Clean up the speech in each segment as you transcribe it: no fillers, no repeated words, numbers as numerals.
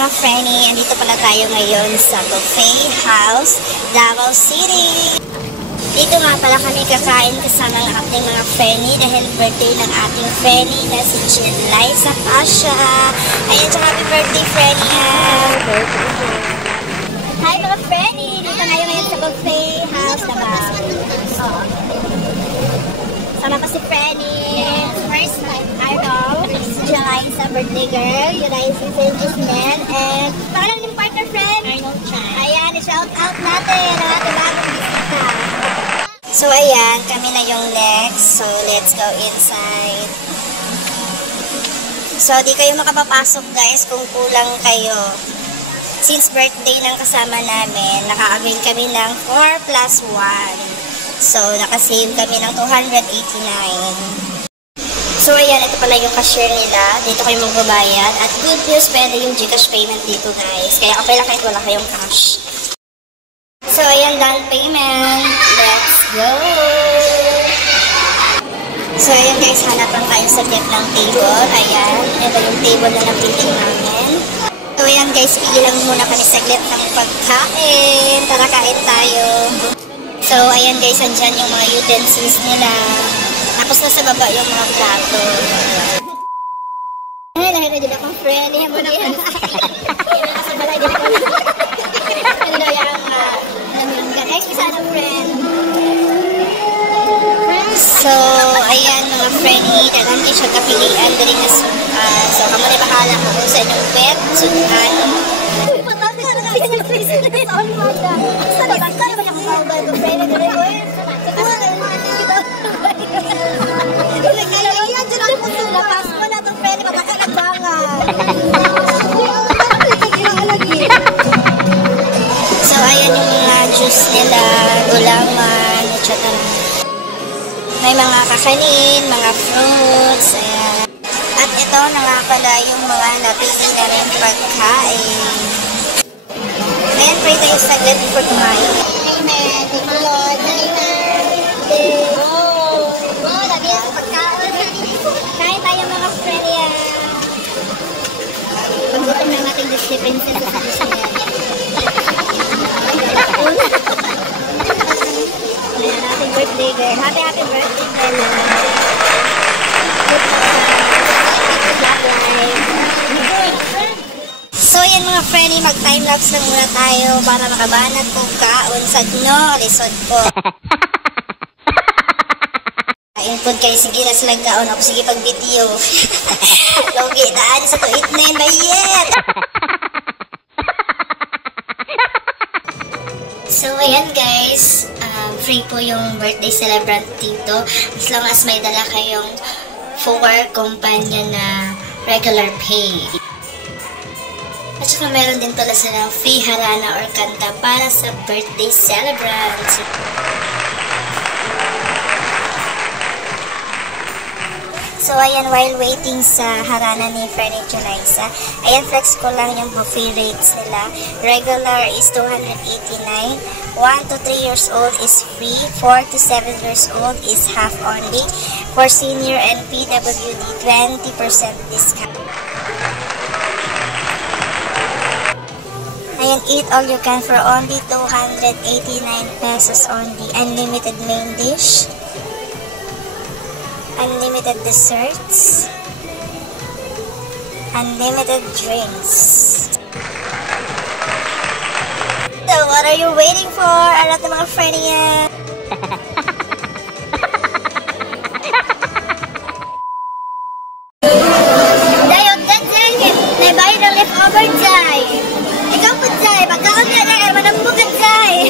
mga Frenny, andito pala tayo ngayon sa Buffet House, Davao City. Dito nga pala kami kakain kasama ng ating mga Frenny dahil birthday ng ating Frenny na si Liza Pasha. Ayan, so happy birthday, Frenny! Hi mga Frenny! Dito tayo ngayon sa Buffet House, diba? Sama pa si Frenny. First time, idol. Si Liza, birthday girl. Yung Liza Ismael. And pangalan ng partner, friend? Arnold Chan. Ayan, i-shout out natin ang ating bagong bisita. So, ayan, kami na yung next. So, let's go inside. So, di kayo makapapasok, guys, kung kulang kayo. Since birthday ng kasama namin, naka-avail kami ng 4+1. So, nakasave kami ng 289. So, ayan, ito pala yung cashier nila. Dito kayo magbabayad. At good news, pwede yung GCash payment dito, guys. Kaya okay lang kahit wala kayong cash. So, ayan, down payment. Let's go! So, ayan, guys, hanapan tayo sa get ng table. Ayan, ito yung table na napiling namin. So, ayan, guys, pili lang muna kami saglit ng pagkain. Tara, kain tayo. So, ayan guys, andyan yung mga utensils nila. Tapos nasa baba yung mga plato. Ay, lahir na din akong friend. Iyan mo na friend. Nasa balay din ako. Ano na yung namilanggan. Ay, isa na friend. So, ayan mga friend. Dalang din siya kapilian. Dali na so, kamo na bahala kung sa inyong pet. Sunuhan. So, ayan yung mga juice nila, gulaman, etc. May mga kakanin, mga fruits, ayan. At ito na nga pala yung mga napili na rin pagkain. Ayan, pray tayo saglit before kumain. Amen. Thank you, Lord. Amen. Oh, lagi ang pagkain. Kain tayo mga friend yan. Paggutom lang natin Disney Princess sa Disney. Ayan, happy birthday girl. Happy birthday girl. So, yan mga friendly, mag-time-lapse lang muna tayo para makabanat kong kaon sa no, lisod ko. Input kayo, sige na silang kaon. Ako sige pag-video. Logi, daan sa tuit na yun, bayet! So, ayan guys, free po yung birthday celebrant dito. As long as may dala kayong 4 kumpanya na regular pay. At saka meron din pala silang free harana or kanta para sa birthday celebrants. So, ayan, while waiting sa harana ni Furniture Liza, ayan, flex ko lang yung buffet rates nila. Regular is 289, 1 to 3 years old is free, 4 to 7 years old is half only, for senior and PWD, 20% discount. Ayan, eat all you can for only 289 pesos only. Unlimited main dish. Unlimited desserts. Unlimited drinks. So, what are you waiting for? Arat ng mga friend yan. Dayot ka dyan. Naibayo ng leftover dyan. Ikaw po dyan. Pagkaon ka na. Manambog ka dyan.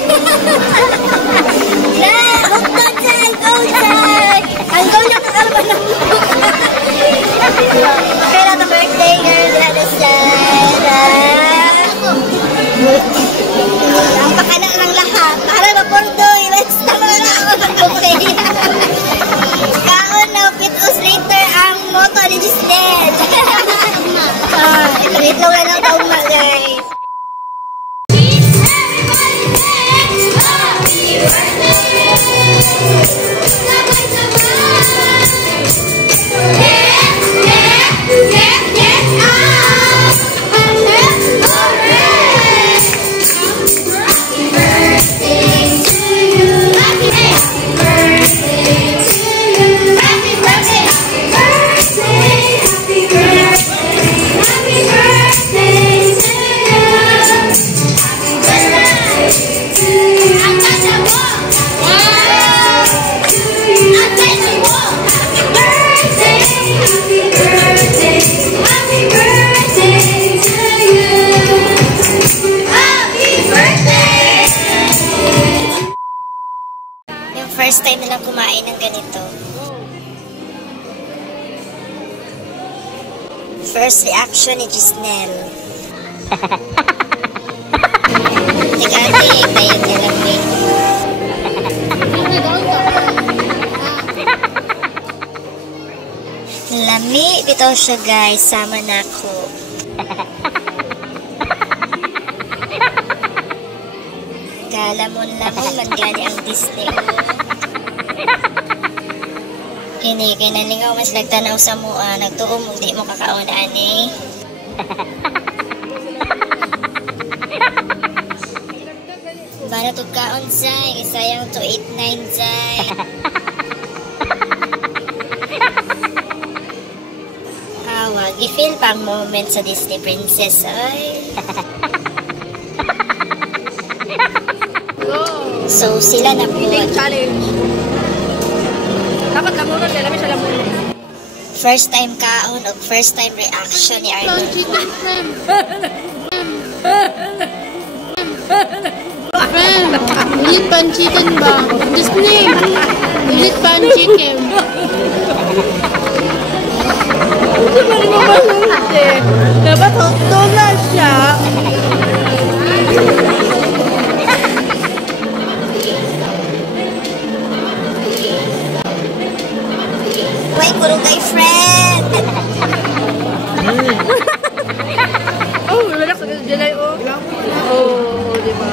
Na, hukto dyan. Go dyan. Ang go na ka manambog. Kaya na birthday girl. Ano dyan. Ang pakana ng lahat. Para mapordoy. Basta mo na ako ng buffet. Kaon na. Pitos later ang moto ni Giselle. Ito lang ang taong na guys. Yeah. first reaction ni Gisnel. Tigati, tayo nilang may. Lami, bitaw siya guys, sama na ako. Galamon-lamon man gani ang Disney. Kini, kinalingaw mas nagtanaw sa mua, nagtuom mo, di mo kakauna ani. Para tugkaon Zay, isayang 289 Zay. Awa, gifeel pang moment sa Disney Princess ay. So sila na po. Challenge. Dapat lamunan, kaya siya lamunan. First time kaon o first time reaction ni Arnold. Ulit pan chicken ba? Disney! Ulit pan chicken. Hindi mo rin masunod eh. Dapat hotdog na siya. Wait, kurong kay friend! Oh, relax. Jelay, oh. Oh, di ba?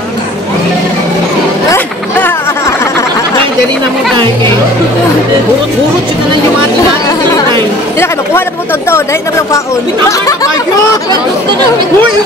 Dahil dali na mo dahil burot siya na lang yung ating natin. Hindi na kayo, makuha na po ito. Dahil na lang paon. Tama na kayo! Uy!